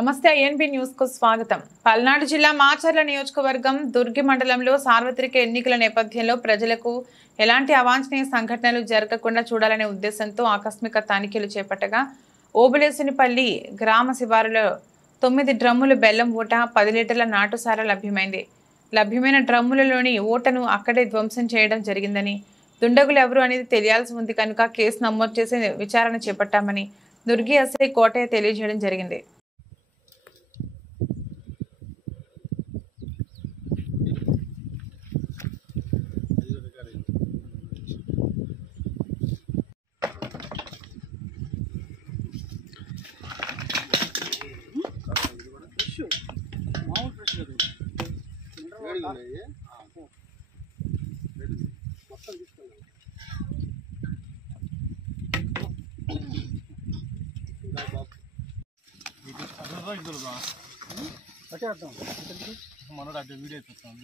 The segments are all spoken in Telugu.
నమస్తే ఐఎన్బి న్యూస్ కు స్వాగతం. పల్నాడు జిల్లా మాచర్ల నియోజకవర్గం దుర్గి మండలంలో సార్వత్రిక ఎన్నికల నేపథ్యంలో ప్రజలకు ఎలాంటి అవాంఛనీయ సంఘటనలు జరగకుండా చూడాలనే ఉద్దేశంతో ఆకస్మిక తనిఖీలు చేపట్టగా ఓబులేసునిపల్లి గ్రామ శివారులో 9 డ్రమ్ములు బెల్లం ఊట 10 లీటర్ల నాటుసార లభ్యమైన డ్రమ్ములలోని ఊటను అక్కడే ధ్వంసం చేయడం జరిగిందని, దుండగులు ఎవరు అనేది తెలియాల్సి ఉంది కనుక కేసు నమోదు చేసి విచారణ చేపట్టామని దుర్గి ఎస్ఐ కోటయ్య తెలియజేయడం జరిగింది. మనోడు అడ్డ వీడియో చూస్తాను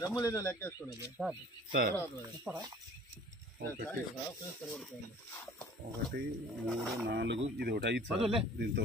డ్రమ్ములు లెక్కేసుకోండి సార్. 1 3 4 ఇది ఒకటి 5 సార్. దీంతో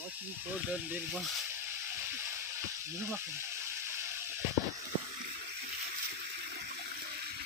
వాచింగ్ ఫోర్ ద నిర్మా